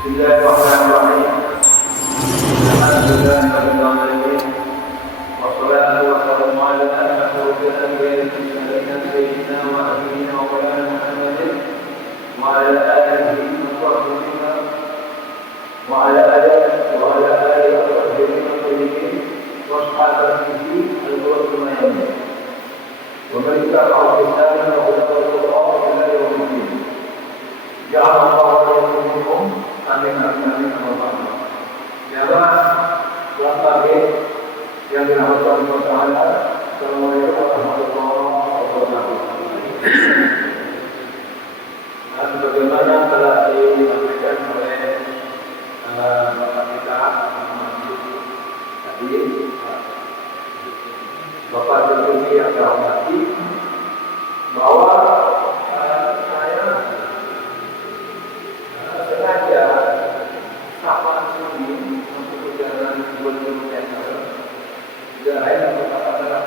Bismillahirrahmanirrahim. Alhamdulillahirabbil alamin. Wassalatu wassalamu ala asyrofil anbiya'i wal mursalin sayyidina wa habibina wa maulana Muhammadin wa ala alihi wa sahbihi wa ala alihi wa sahbihi wa ashabihi al-qur'an al-mayyit. Wa man ittaba'a al-Qur'ana wa huwa ila yawmid din. Ya Allah wa yakum amin amin amin Allah. Ya Allah, selamat yang dirahmati Allah Taala. Assalamualaikum warahmatullahi wabarakatuh. Nah, sebagaimana telah disampaikan oleh Bapak kita tadi, Bapak Jokowi yang terhormati, bahwa sengaja sapa ini untuk perjalanan 2 km. Tidak lain adalah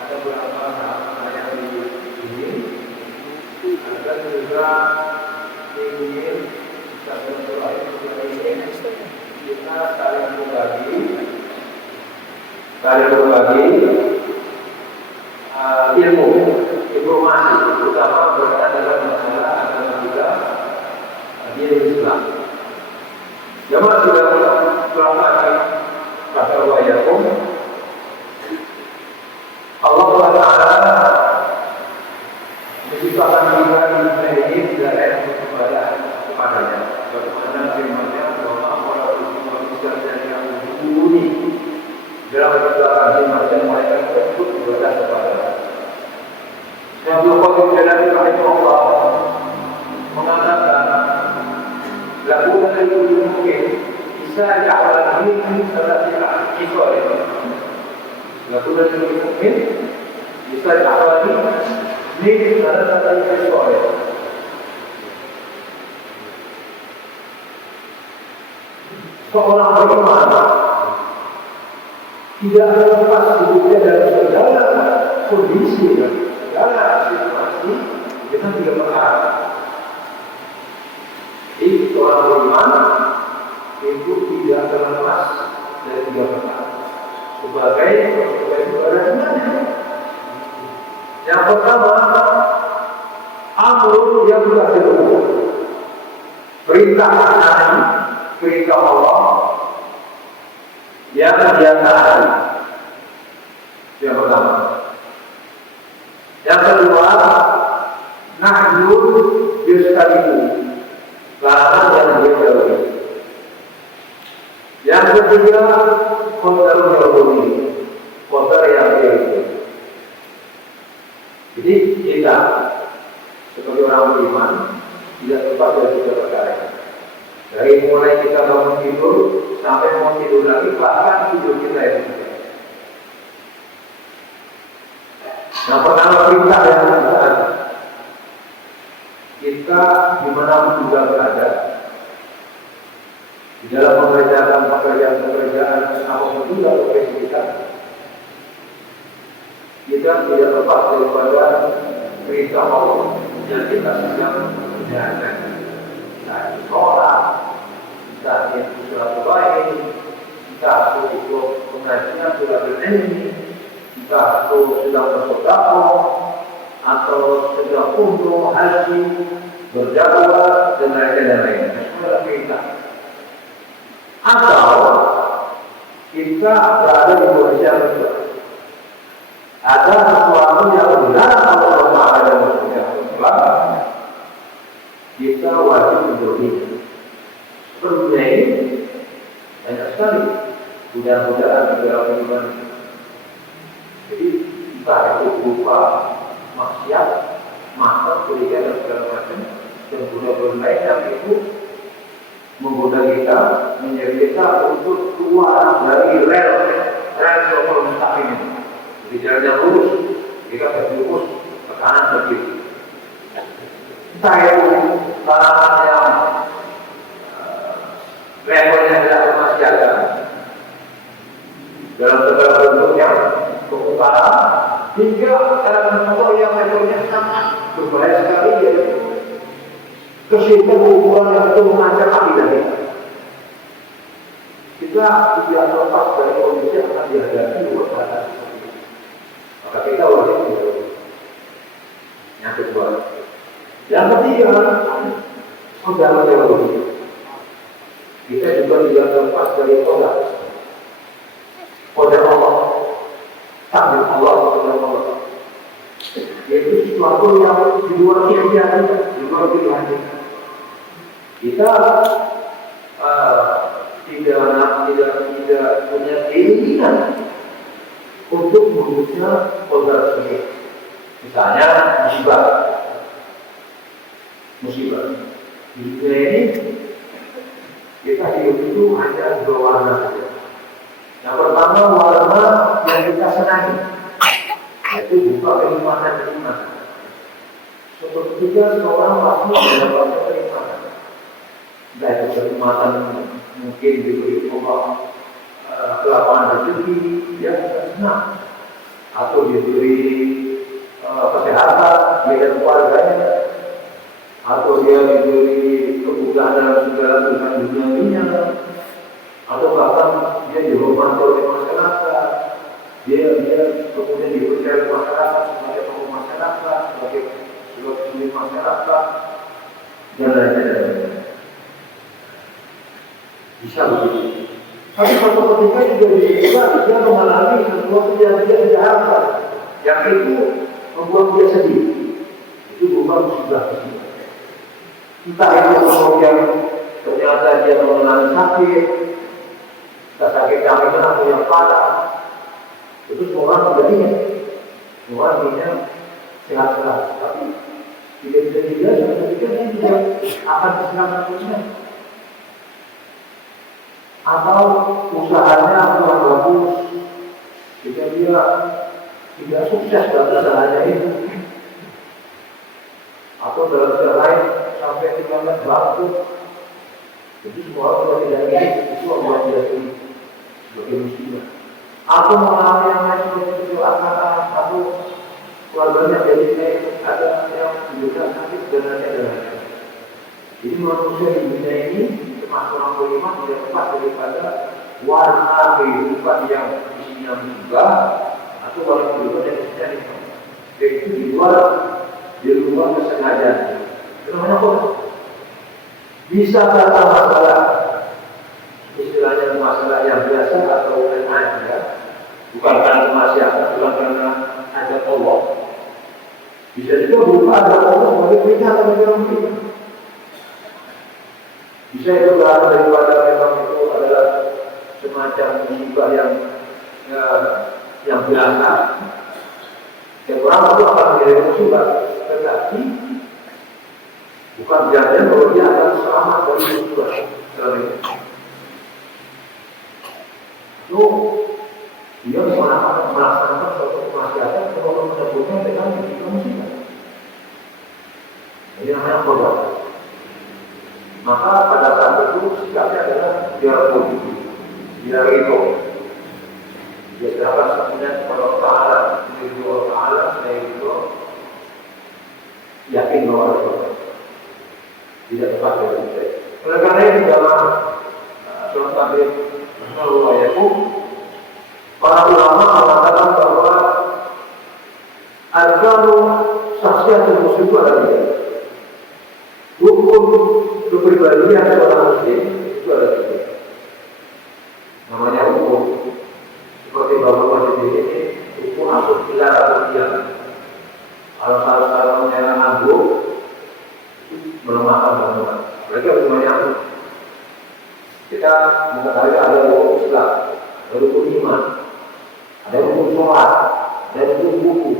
ada beberapa hal yang di sini. Ada juga ingin kita berdoa kita saling berbagi ilmu, informasi, terutama berkaitan dengan masalah agama juga di Islam. Jemaah sudah melakukan kata wayakum. Allah Taala menciptakan kita di dunia ini tidak lain untuk kepadanya. Bagaimana firman-Nya bahwa Allah manusia yang menghuni dalam keadaan macam mereka tersebut beribadah kepada. Yang berkaitan dengan Allah mengatakan lakukan itu mungkin bisa jawab ini salah tidak isolasi. Lakukan itu mungkin bisa jawab ini salah satu isolasi. Seorang beriman tidak lepas hidupnya dalam segala kondisi, segala situasi dengan 3 perkara. Jadi seorang beriman itu tidak terlepas dari 3 perkara sebagai ibadah sebenarnya. Yang pertama, amrun yang berhasil, perintah Nabi, perintah Allah yang dia taati. Yang pertama. Yang kedua, nahyun yastadiku, larangan yang dia jauhi. Yang ketiga, kotor jauhi, kotor yang dia jauhi. Jadi kita sebagai orang beriman tidak lepas dari 3 perkara. Dari mulai kita bangun tidur sampai mau tidur lagi, bahkan tidur kita yang tidak. Nah, pertama perintah yang kita dimanapun juga berada, di dalam mengerjakan pekerjaan apapun juga profesi kita tidak lepas daripada perintah Allah yang kita sedang menjalankan. Kita sholat, kita itu surat baik, kita itu pengajian surat ilmi, kita itu sedang bersedekah atau sedang umroh, haji, berdakwah dan lain-lain. Semua perintah. Atau kita berada di posisi yang berbeda. Ada sesuatu yang dilarang oleh Allah dan Rasulullah, kita wajib menjauhinya. Seperti ini banyak sekali mudah-mudahan di dalam kehidupan. Jadi kita itu berupa maksiat, maksiat, berikan dan segala macam, dan budaya-budaya yang itu menggoda kita, menjadi kita untuk keluar dari rel yang mustaqim ini. Jadi jalan yang lurus, kita berjurus ke kanan ke kiri. Entah itu larangan yang levelnya tidak termasyakan dalam segala bentuknya, keutamaan, hingga dalam bentuk yang levelnya sangat berbahaya sekali, yaitu Kesyirikan hubungan yang itu mengancam akidah kita. Kita tidak lepas dari kondisi yang akan dihadapi oleh keadaan seperti itu. Maka kita wajib menjauhi. Yang kedua, yang ketiga, sudah menjauhi. Kita juga tidak lepas dari qadar. Qadar Allah, takdir Allah, qadar Allah. Yaitu sesuatu yang di luar ikhtiar kita, di luar pilihan kita. Kita tidak punya keinginan untuk mewujudnya qadar sendiri. Misalnya musibah. Di dunia ini kita hidup itu hanya dua warna saja. Yang pertama warna yang kita senangi, yaitu buka kenikmatan. Sepertiga seorang pasti mendapatkan kenikmatan. Entah itu kenikmatan mungkin diberi Allah kelapangan rezeki, dia senang, atau diberi kesehatan dia dan keluarganya, atau dia diberi kemudahan dalam segala urusan duniawinya, atau bahkan dia dihormati oleh masyarakat, dia kemudian dipercaya oleh masyarakat sebagai tokoh masyarakat, sebagai pemimpin masyarakat, dan lain-lain. Bisa begitu. Tapi suatu ketika juga dia mengalami sesuatu yang dia tidak harapkan, yang itu membuat dia sedih. Itu bukan musibah. Entah itu kemudian ternyata dia mengalami sakit, sakit kami atau yang parah. Itu semua orang tidak sehat-sehat, tapi tidak bisa dilihat, ketika dia tidak akan diselamatkan. Atau usahanya kurang bagus, jika dia tidak sukses dalam usahanya itu, atau dalam usaha lain sampai tinggalnya bangkrut, itu semua orang tidak ingin, itu orang tidak ingin sebagai muslimah. Atau mengalami yang lain seperti kecelakaan, atau keluarganya jadi ada yang juga sakit dan lain-lain. Jadi manusia di dunia ini termasuk orang beriman tidak lepas daripada warna kehidupan yang isinya musibah atau warna kehidupan yang isinya nikmat. Yaitu di luar kesengajaan. Namanya apa? Bisa kata masalah, istilahnya masalah yang biasa atau aja, bukan karena masyarakat, bukan karena ada Allah. Bisa juga berupa ada Allah sebagai perintah bagi orang beriman. Bisa itu berasal daripada memang itu adalah semacam musibah yang biasa. Yang orang itu akan menjadi musibah, tetapi bukan jadinya bahwa dia akan selamat dari musibah. Itu dia melaksanakan suatu kemaksiatan kalau menyebutnya dengan musibah. Ini namanya qadar. Maka pada saat itu sikapnya adalah biar positif, biar ridho. Dia serahkan semuanya kepada Allah Ta'ala, menuju Allah Ta'ala, saya ridho, yakin bahwa Allah tidak tepat dari saya. Oleh karena itu dalam surat Tabir Rasulullah Yaitu, para ulama mengatakan bahwa arkanul saksiatul muslim itu adalah hukum kepribadian seorang muslim itu ada tiga. Namanya hukum. Seperti bapak sendiri ini, hukum asal pilar atau tiang. Kalau salah menyerang abu, melemahkan bangunan. Mereka hukumannya abu. Kita mengetahui ada hukum Islam, ada hukum iman, ada hukum sholat, ada hukum buku,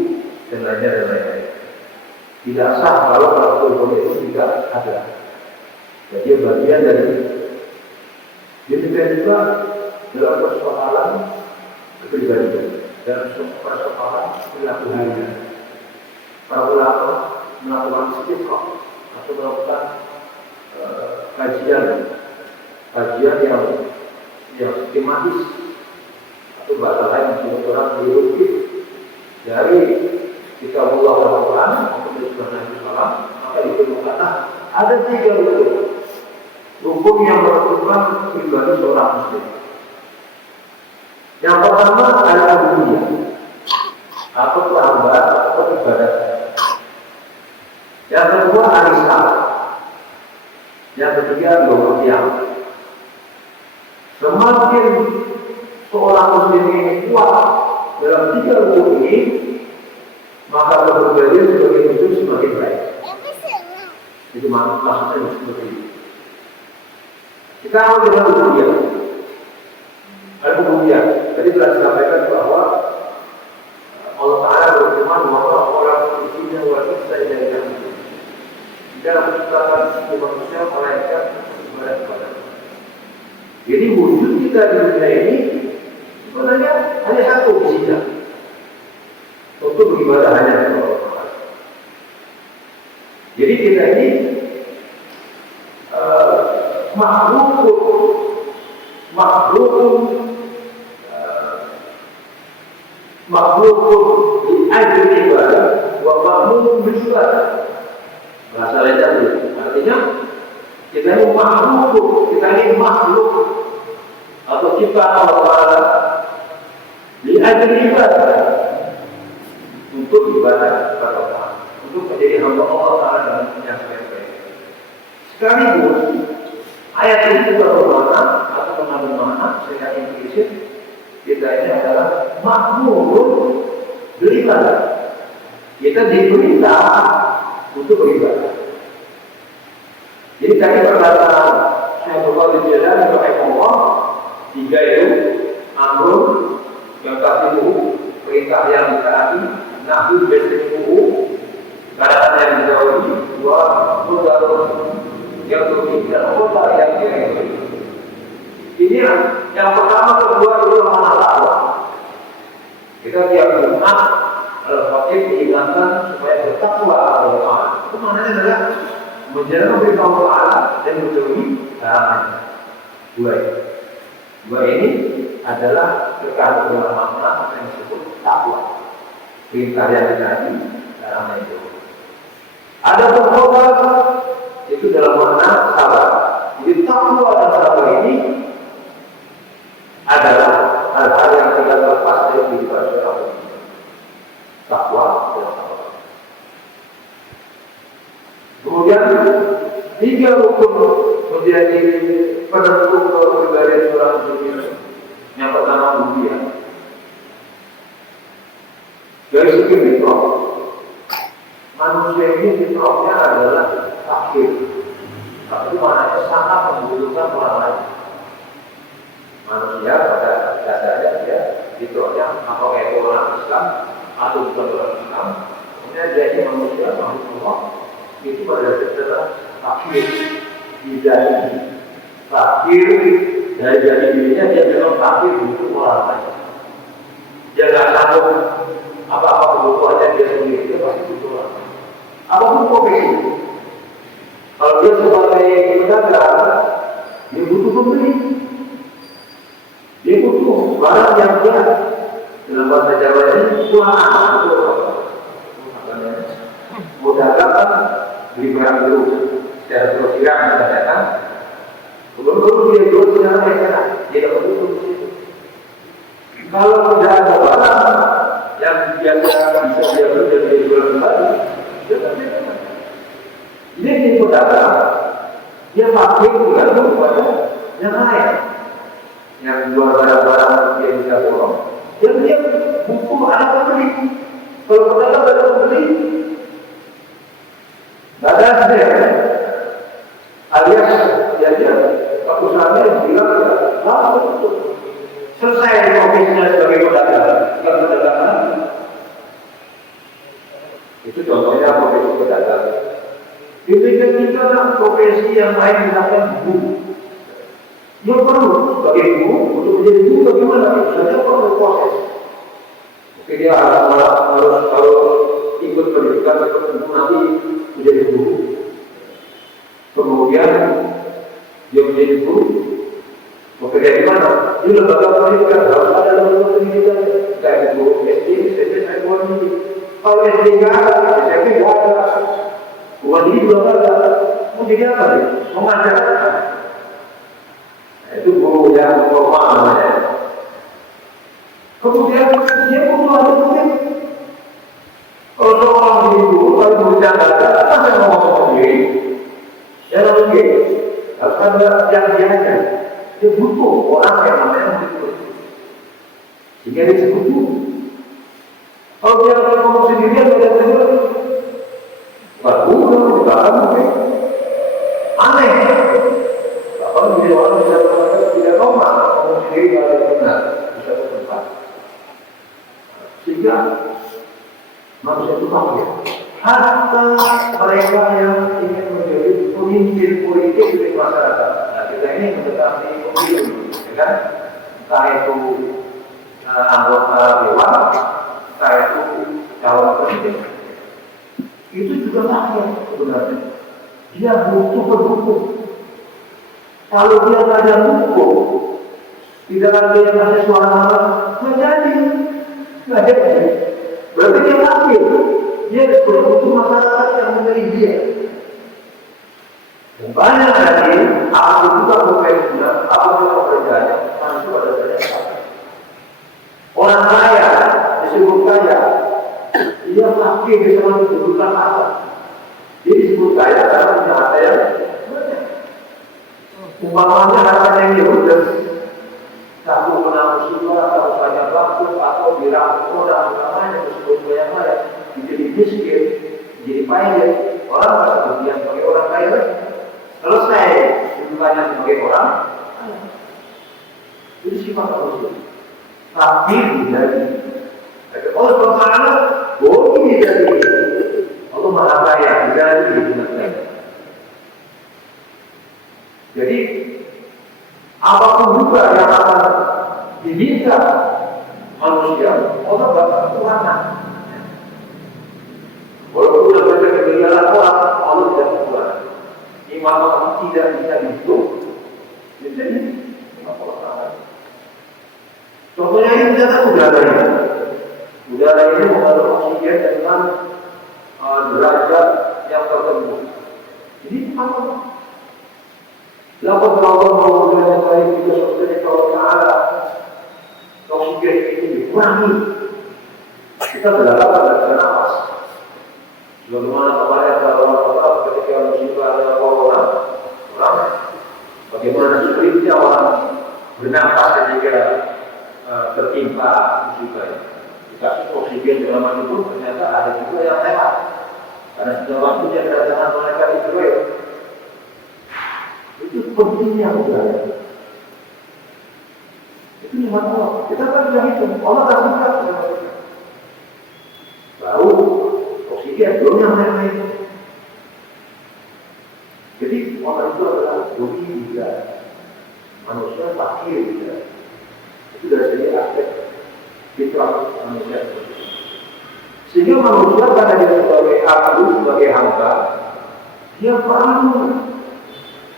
dan lain-lain. Tidak sah kalau hukum itu tidak ada. Jadi bagian dari demikian juga dalam persoalan kepribadian dan persoalan perilaku harian. Para ulama melakukan istiqomah atau melakukan kajian yang sistematis atau bahasa lain disebut orang biologis dari kitab Allah dan Al-Quran atau dari Nabi Sallam, maka ditemukan Ada 3 rukun. Rukun yang menentukan pribadi seorang muslim. Yang pertama adalah dunia atau perhambaan atau ibadah. Yang kedua arisan. Yang ketiga yang semakin seorang muslim ini kuat dalam 3 rukun ini, maka kepribadian sebagai muslim semakin baik. Itu maksudnya seperti itu. Kita harus dengan dunia. Ada dunia. Tadi telah disampaikan bahwa Allah Ta'ala berfirman bahwa orang muslimnya wajib saya jadikan dalam menciptakan sisi manusia malaikat ibadah kepada. Jadi wujud kita di dunia ini sebenarnya hanya satu isinya, untuk beribadah hanya kepada Allah. Jadi kita ini makhlukun diajur ibadah wa makhlukun beribadah. Bahasa lainnya artinya kita ini makhluk atau ciptaan Allah Ta'ala diajur ibadah untuk ibadah kepada Allah, untuk menjadi hamba Allah Ta'ala dalam yang sebaik-baik. Sekaligus ayat ini juga bermakna atau mengandung makna secara implisit kita ini adalah makhluk beribadah. Kita diperintah untuk beribadah. Jadi tadi perkataan saya berkata di jalan pakai Allah 3 itu amrun yang kasih perintah yang ditaati, nahi bersetuju larangan yang dijauhi, 2 mudarrun yang berbicara kota yang direnggi. Ini yang pertama, kedua itu mana takwa. Kita tiap Jumat Al-Fatih diingatkan supaya bertakwa kepada Allah. Itu maknanya adalah menjalankan perintah Allah dan menjauhi larangannya. 2 ini adalah terkandung dalam makna yang disebut takwa. Perintah yang ditaati, larangan itu. Ada berkota itu dalam makna sabar. Jadi takwa dan sabar ini adalah hal-hal yang tidak terlepas dari kehidupan seorang muslim. Takwa dan sabar. Kemudian 3 rukun menjadi penentu kepribadian seorang muslim. Yang pertama dunia. Dari segi fitrah, manusia ini fitrahnya adalah fakir. Tapi maknanya sangat membutuhkan orang lain. Manusia pada dasarnya dia fitrahnya atau kayak orang Islam atau bukan orang Islam. Kemudian dia ini manusia Allah itu pada dasarnya fakir, tidak fakir dari jadi dirinya dia memang fakir untuk orang lain. Dia nggak sanggup apa-apa kebutuhannya dia sendiri, dia pasti butuh orang lain. Apapun profesi. Kalau dia sebagai pedagang, dia butuh pembeli. Dia butuh barang yang dia dalam bahasa Jawa ini kuah mau dagang kan beli barang dulu secara terus-terang kita datang. Belum dia jual secara mereka, dia dapat butuh. Kalau tidak ada barang yang biasa bisa dia beli dan dia jual kembali, dia tak bisa. Ini pedagang, dia pakai bukan kepada yang lain, yang jual barang-barang dia bisa borong. Dan dia butuh ada pembeli. Kalau pedagang ada pembeli, nggak ada hasil. Alias dia perusahaannya bilang lalu selesai profesinya sebagai pedagang, yang pedagang itu contohnya profesi pedagang. Demikian juga profesi yang lain misalkan guru. Dia perlu sebagai guru untuk menjadi guru bagaimana? Saja perlu proses. Mungkin dia harus kalau ikut pendidikan tertentu nanti menjadi guru. Kemudian dia menjadi guru. Bekerja di mana? Di lembaga pendidikan harus ada lembaga pendidikan. Kayak guru SD, SMP, SMA. Kalau SD nggak ada, SMP nggak ada. Bukan ini juga ada. Mau jadi apa dia? Mau ngajar apa? Itu guru yang formal namanya. Kemudian dia butuh ada mungkin. Kalau seorang guru kalau bercanda, masa mau ngomong sendiri? Jangan mungkin. Harus ada yang dianya. Dia butuh orang yang namanya murid. Sehingga dia disebut guru. Kalau dia ngomong sendirian, dia tidak nggak guru, tidak mungkin. Aneh. Kalau dia orang bisa berkata tidak normal, ngomong sendiri kalau benar bisa bertempat. Sehingga manusia itu kafir. Hatta mereka yang ingin menjadi pemimpin politik di masyarakat. Nah, kita ini mendekati pemimpin, ya kan? Entah itu anggota dewan, entah itu calon presiden. Itu juga rakyat sebenarnya. Dia butuh pendukung. Kalau dia tidak ada hukum, tidak ada yang ada suara malam, nggak jadi. Berarti dia kafir. Dia butuh masyarakat yang memilih dia. Dan banyak lagi, aku juga bekerja, aku juga bekerjanya, manusia pada dasarnya. Orang kaya disebut kaya, dia kafir di sana disebutkan apa? Dia disebut kaya karena punya harta yang banyak. Umpamanya hartanya yang diudah satu menang musibah atau banyak waktu atau dirangkul dan utamanya disebut banyak banyak menjadi miskin, jadi payah. Orang merasa kemudian sebagai orang kaya selesai hubungannya sebagai orang. Itu sifat manusia. Tapi menjadi Allah berkata boleh jadi Allah maha kaya menjadi hubungan. Jadi apapun juga yang akan diminta manusia, Allah bakal kekuatan. Walaupun sudah baca kegagalan orang, Allah tidak kekuatan. Iman Allah tidak bisa dihitung. Jadi, contohnya ini ternyata udara ini. Udara ini mengandung oksigen dengan derajat yang tertentu. Jadi apa? Lakukan Allah yang baik juga seperti kalau Taala oksigen ini dikurangi. Kita berharap ada nafas. Bagaimana kemarin kalau ketika musibah ada corona, bagaimana sulitnya orang bernafas ketika tertimpa musibah. Dikasih oksigen dalam itu ternyata ada juga yang lewat. Karena sudah waktunya kedatangan malaikat Israel. Itu pentingnya budaya. Itu nikmat Allah. Kita kan sudah hitung. Allah tak suka dengan kita. Baru oksigen belum yang lain-lain. Jadi orang itu adalah dogi juga. Manusia fakir juga. Itu dari segi aspek fitrah manusia. Sehingga manusia karena dia sebagai abdu, sebagai hamba, dia perlu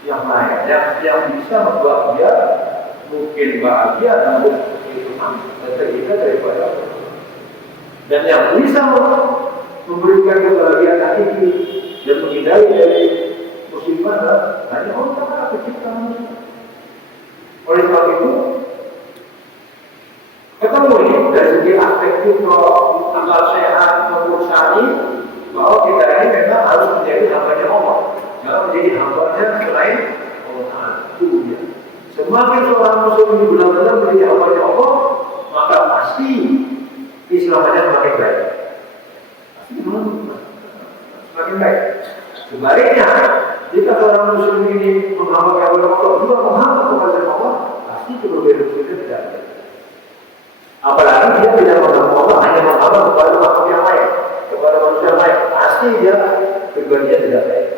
yang lain, yang bisa membuat dia mungkin bahagia dan berkehidupan dan terhindar daripada Allah. Dan yang bisa memberikan kebahagiaan hakiki dan menghindari dari musibah hanya Allah Ta'ala pencipta manusia. Oleh sebab itu, ketemu ini dari segi aspek itu akal sehat maupun syar'i bahwa kita ini memang harus menjadi hambanya Allah. Jangan menjadi hambanya selain Allah Ta'ala. Itu dia. Semakin seorang muslim ini benar-benar menjadi hambanya Allah, maka pasti Islamnya semakin baik. Semakin baik. Sebaliknya, jika seorang muslim ini menghamba kepada Allah, juga menghamba kepada Allah, pasti keberbedaan muslimnya tidak ada. Apalagi dia tidak menghamba Allah, hanya menghamba kepada makhluk yang lain, kepada manusia lain, pasti dia keberbedaan tidak baik.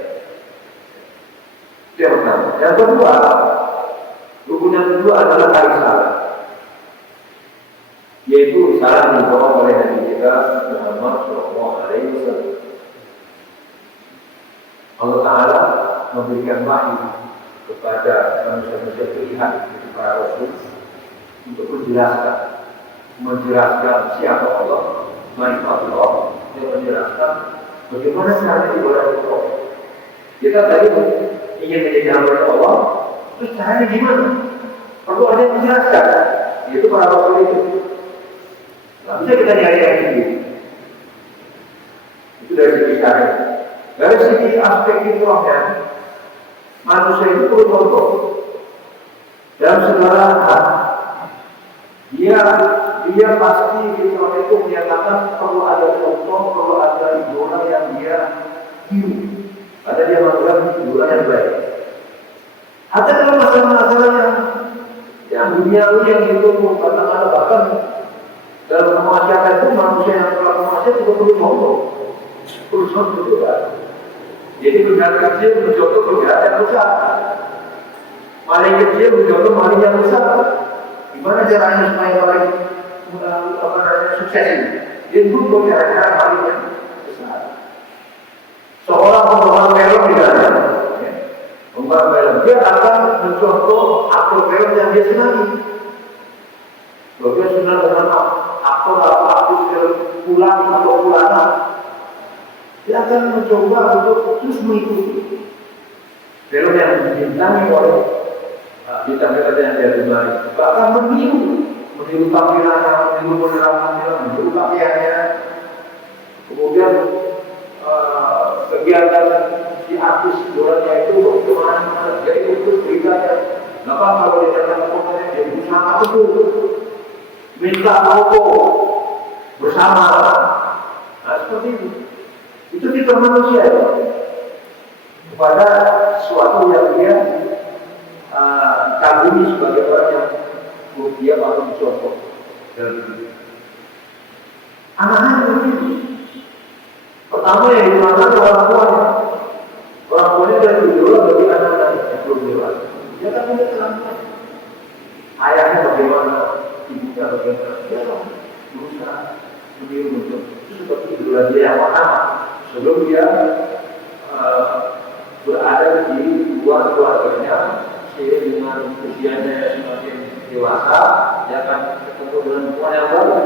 Yang pertama. Yang kedua, rukun yang kedua adalah risalah, yaitu risalah yang dibawa oleh Nabi kita Muhammad SAW. Allah Ta'ala memberikan wahyu kepada manusia-manusia pilihan para rasul untuk menjelaskan siapa Allah, manfaat Allah, dan menjelaskan bagaimana cara ibadah Allah. Kita tadi ingin menjadi hamba Allah, terus caranya gimana? Perlu ada yang menjelaskan. Itu para rasul itu. Nggak bisa kita nyari-nyari sendiri. Itu dari segi cara. Dari segi aspek fitrahnya, manusia itu perlu contoh. Dalam segala hal, dia pasti fitrah itu menyatakan perlu ada contoh, perlu ada idola yang dia hidup. Ada dia melakukan idola yang baik. Ada dalam masalah-masalah yang duniawi yang itu katakanlah bahkan dalam kemaksiatan itu manusia yang telah kemaksiatan juga perlu contoh. Perlu contoh juga. Jadi kejahatan kecil mencontoh kejahatan besar. Maling kecil mencontoh maling yang besar. Gimana caranya supaya maling sukses ini? Dia dulu cara-cara maling yang besar. Seorang pembuat film misalnya, pembuat film dia akan mencontoh aktor film yang dia senangi. Kalau dia senang dengan aktor atau aktris film pulang atau pulanan, dia akan mencoba untuk terus mengikuti film yang dibintangi oleh bintang-bintang yang dia gemari. Bahkan meniru tampilannya, meniru penerapannya, meniru pakaiannya. Kemudian kegiatan si artis idolanya itu kemana-mana, jadi itu beritanya. Kenapa kalau dia datang ke kotanya dia berusaha itu minta rokok bersama. Nah seperti itu. Itu kita manusia kepada sesuatu yang dia kagumi sebagai orang yang dia patut dicontoh dalam hidup. Anak-anak begitu. Pertama yang dimakan orang tuanya. Orang tuanya dia idola bagi anak-anak yang belum dewasa. Dia kan punya kelampuan. Ayahnya bagaimana, ibunya bagaimana, dia berusaha meniru untuk itu seperti idola dia yang pertama. Sebelum dia berada di luar keluarganya, seiring dengan usianya yang semakin dewasa, dia akan ketemu dengan lingkungan yang baru,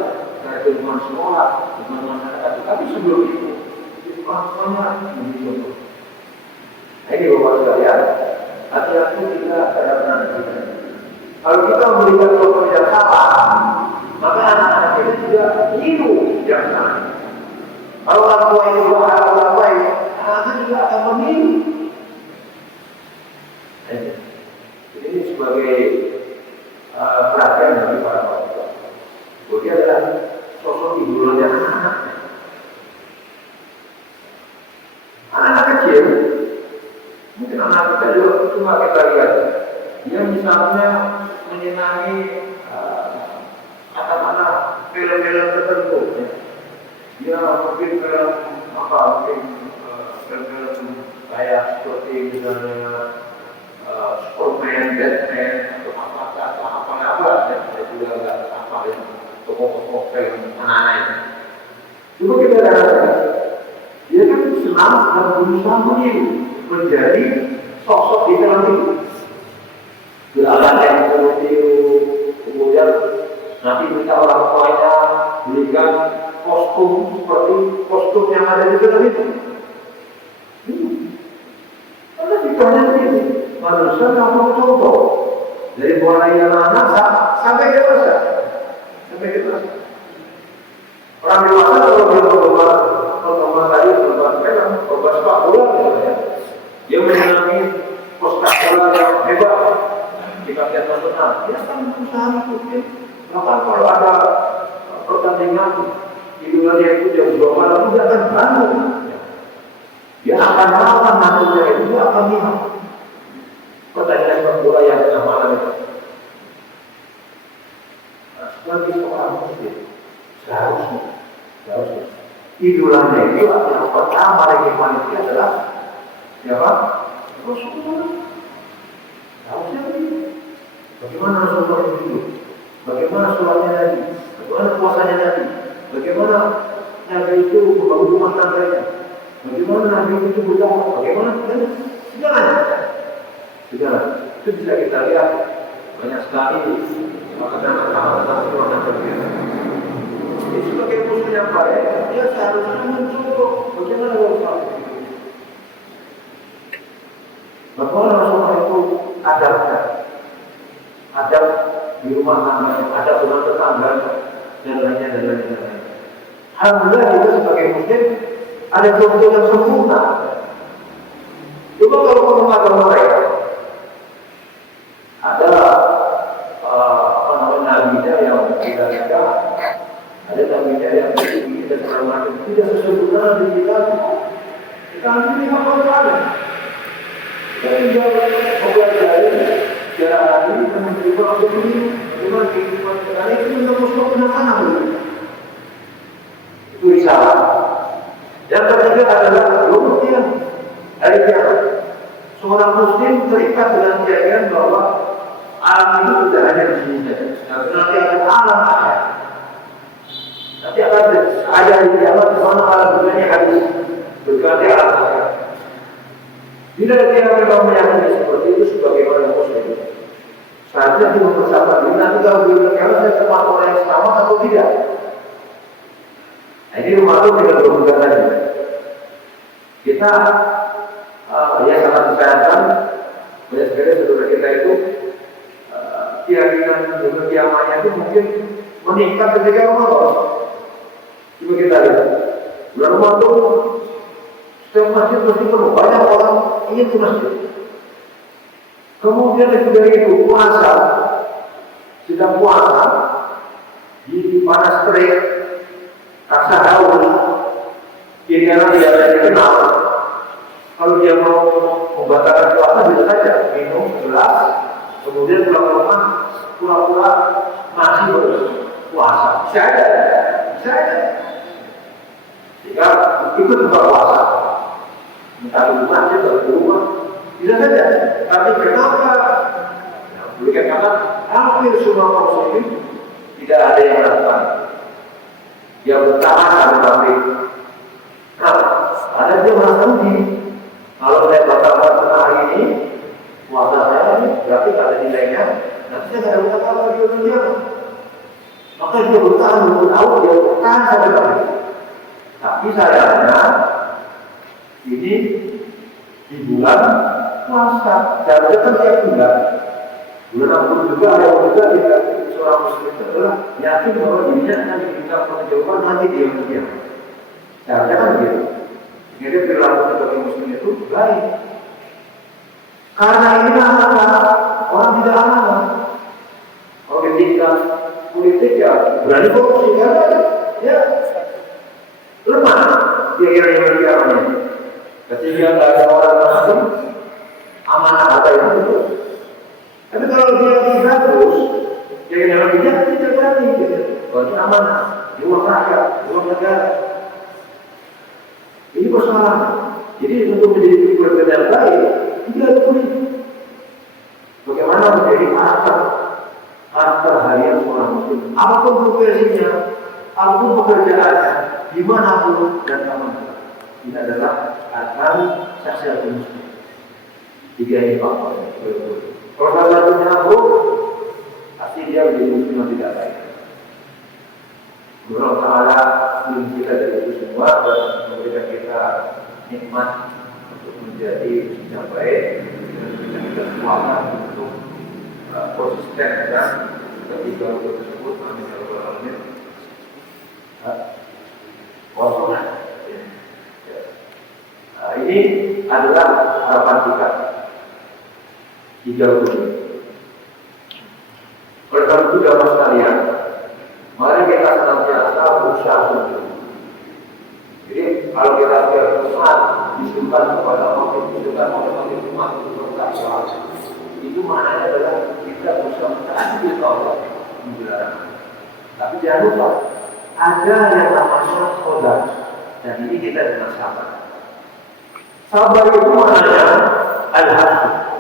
karena lingkungan sekolah, lingkungan masyarakat. Tapi sebelum itu, orang-orang menjadi contoh. Nah ini bapak sekalian, hati-hati kita terhadap anak kita. Kalau kita memberikan contoh yang salah, maka anak-anak kita juga niru yang salah. Kalau orang tua ini berharap orang baik, anak-anak juga akan meniru. Ini sebagai perhatian bagi para orang tua. Dia adalah sosok idolanya anak-anak. Anak kecil, mungkin anak kita juga cuma kita lihat. Dia misalnya menyenangi katakanlah film-film tertentu. Dia mungkin film apa? Mungkin film-film kayak seperti misalnya Superman, Batman, atau apa-apa. Saya juga nggak apa ya tokoh-tokoh film anak-anak. Coba kita lihat. Dia kan senang dan berusaha menjadi sosok di dalam itu. Belajar yang kemudian nanti minta orang tuanya belikan kostum seperti kostum yang ada di film itu. Karena ditanya ini manusia yang mau contoh dari mulai anak-anak sampai dewasa, Orang dewasa kalau dia berubah tadi berubah film, berubah sepak bola misalnya, dia menyenangi sepak bola yang hebat di kancah nasional, dia akan berusaha mengikuti. Bahkan kalau ada pertandingan di dunia itu dia berubah malam, dia akan bantu. Dia akan melawan nantinya itu, dia akan lihat pertandingan sepak bola yang tengah malam itu. Nah, sebagai seorang muslim, seharusnya idolanya itu yang pertama dari manusia adalah siapa? Rasulullah. Harusnya begitu. Bagaimana Rasulullah itu? Bagaimana sholatnya Nabi? Bagaimana puasanya Nabi? Bagaimana Nabi itu membangun rumah tangganya? Bagaimana Nabi itu berdakwah? Bagaimana segalanya? Itu bisa kita lihat banyak sekali makanan-makanan yang berbeda. Jadi sebagai muslim yang baik, dia seharusnya mencontoh bagaimana orang Bagaimana Rasulullah itu ada di rumah tangga, ada rumah tetangga, dan lainnya. Alhamdulillah kita sebagai muslim ada contoh yang sempurna. Coba kalau pengetahuan mereka ada nabinya yang tidak ada nabinya yang tidak segala macam, tidak sesempurna di kita. Kita ini apa? Kita tinggal mempelajari cara ini dan mencoba untuk ini dengan kehidupan kita itu untuk masuk ke sana. Itu risalah. Yang ketiga adalah kemudian hari kiamat. Seorang muslim terikat dengan keyakinan bahwa alam itu tidak hanya di sini saja. Nanti ada alam akhir. Nanti akan ada di kiamat di mana alam dunia habis berganti alam akhir. Bila dia memang meyakini seperti itu sebagai orang muslim, seharusnya dia mempersiapkan diri. Nanti kalau dia berkata saya termasuk orang yang selamat atau tidak. Nah, ini rumah itu tidak berhubungan lagi. Kita yang sangat disayangkan banyak sekali saudara kita itu keyakinan dengan kiamatnya itu mungkin meningkat ketika Ramadan. Coba kita lihat bulan Ramadan setiap masjid mesti penuh, banyak orang ingin ke masjid. Kemudian dari itu puasa, sedang puasa di panas terik, rasa haus, kira-kira dia tidak kenal. Kalau dia mau membatalkan puasa bisa saja minum gelas, kemudian pulang ke rumah pura-pura masih berpuasa. Bisa aja. Jika itu bukan puasa, minta di masjid atau di rumah, bisa saja. Tapi kenapa? Berikan kata hampir semua muslim tidak ada yang melakukan. Dia bertahan sampai pabrik. Nah, ada dia merasa rugi. Kalau saya batalkan hari ini, puasa saya ini berarti ada nilainya. Nanti saya tidak ada apa-apa di dunia. Maka dia bertahan untuk tahu dia bertahan sampai pabrik. Tapi sayangnya ini di bulan puasa. Seharusnya kan tiap bulan. Bulan Ramadan juga ada juga tidak seorang muslim itu adalah yakin bahwa dirinya akan diminta pertanggungjawab nanti di hari kiamat. Seharusnya kan begitu. Jadi perilaku sebagai muslim itu baik. Karena ini amanah, orang tidak amanah. Kalau ketika politik ya berani korupsi ya lemah dia kira-kira kiamatnya. Ketika tidak ada orang muslim amanah apa itu betul. Tapi kalau dia tidak terus, jadi dalam dia tidak berani. Kalau itu amanah, di uang rakyat, di uang negara. Ini persoalan. Jadi untuk menjadi pribadi yang baik, tidak boleh. Bagaimana menjadi harta harian seorang muslim? Apapun profesinya, apapun pekerjaannya, dimanapun dan kapanpun. Ini adalah harta saksi muslim. Tiga ini faktornya. Kalau salah satunya aku, pasti dia menjadi muslim yang tidak baik. Allah Ta'ala melindungi kita dari itu semua dan memberikan kita nikmat untuk menjadi yang baik dan memberikan kita kekuatan untuk konsisten dan ketiga untuk tersebut. Amin ya rabbal alamin. Kosongan. Ini adalah harapan kita. Tiga ini. Oleh karena itu dapat sekalian, mari kita senantiasa berusaha sungguh. Jadi kalau kita berusaha disuruhkan kepada Allah, disuruhkan oleh umat untuk berkata, itu maknanya adalah kita berusaha mentaati Allah menjelaskan. Tapi jangan lupa ada yang namanya sabar, dan ini kita dengan sabar. Sabar itu maknanya al-hasb.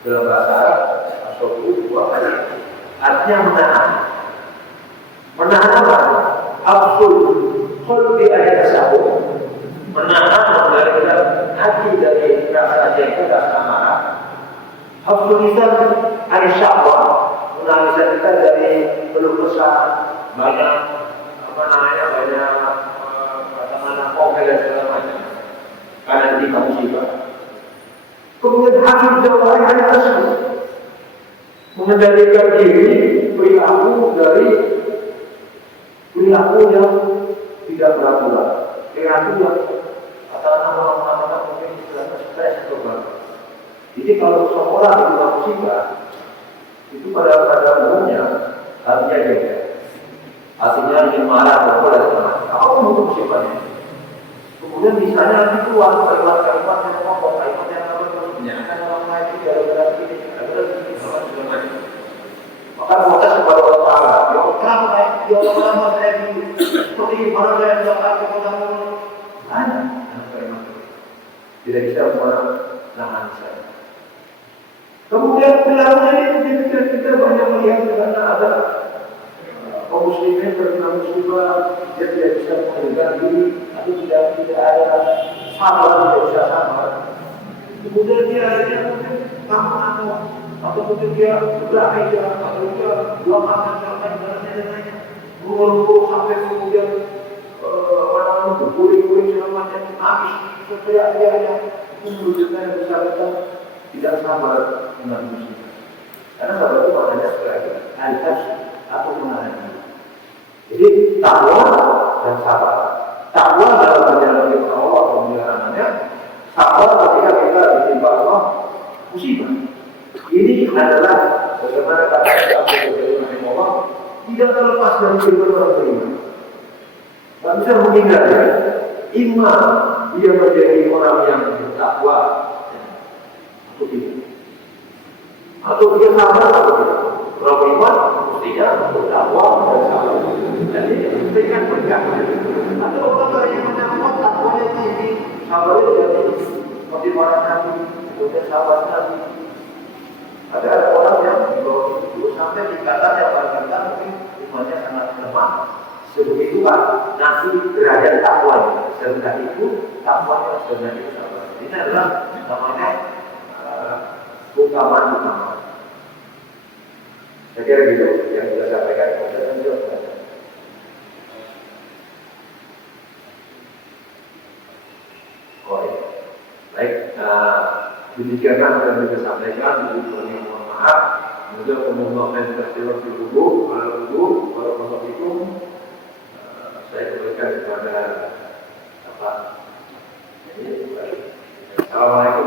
Dalam bahasa Arab, asal itu dua kali. Artinya menahan. Menahan apa? Absol. Kalau dia ada tasawuf, menahan dari hati dari rasa jengkel, rasa marah. Absol itu ada syahwat. Menahan kita dari peluh kesah, banyak banyak kata-kata kongkel dan segala macam. Karena di musibah. Kemudian hakim jawab yang tersebut mengendalikan diri perilaku dari perilaku yang tidak beraturan, perilaku yang katakanlah orang-orang mungkin istilahnya stres atau apa. Jadi kalau seorang itu musibah itu pada umumnya artinya dia, artinya ingin marah atau apa dan sebagainya. Kalau untuk musibahnya, kemudian misalnya nanti keluar kalimat-kalimat yang ngomong, kalimat yang menyatakan orang lain itu gara-gara ini, gara-gara ini, segala macam. Maka protes kepada Allah Taala, ya kenapa ya orang saya ini seperti mana saya tidak tahu kamu mana? Tidak bisa menahan saya. Kemudian perilakunya itu kita banyak melihat karena ada kaum muslimin terkena musibah, dia tidak bisa mengendalikan diri atau tidak ada sabar, tidak bisa sabar. Kemudian dia akhirnya mungkin tamu atau mungkin dia berani atau dia dua makan dan lain-lain, mengeluh sampai kemudian berguling-guling segala macam, habis sesuai dia menunjukkan kesadaran tidak sabar dengan musibah. Karena sabar itu maknanya sebagai alias atau menahan diri. Jadi takwa dan sabar. Takwa dalam perjalanan Allah pemeliharannya, sabar ketika kita ditimpa Allah musibah. Ini adalah bagaimana kata Allah tidak terlepas dari firman orang beriman. Tak bisa menghindari. Iman dia menjadi orang yang bertakwa atau tidak, atau dia sabar atau tidak. Orang beriman mestinya bertakwa dan sabar. Jadi berikan berkat. Atau orang yang menyambut takwanya tinggi, sabarnya jadi seperti para nabi, kemudian sahabat nabi. Ada orang yang dulu sampai tingkatan yang paling rendah mungkin imannya sangat lemah. Sebegitulah nanti derajat takwanya. Serendah itu takwanya, serendah itu sabar. Ini adalah namanya utama. Saya kira gitu yang sudah saya sampaikan. Baik, demikianlah yang saya sampaikan. Jadi mohon maaf. Semoga pemohon yang tersirat di tubuh, para itu saya berikan kepada apa? Assalamualaikum.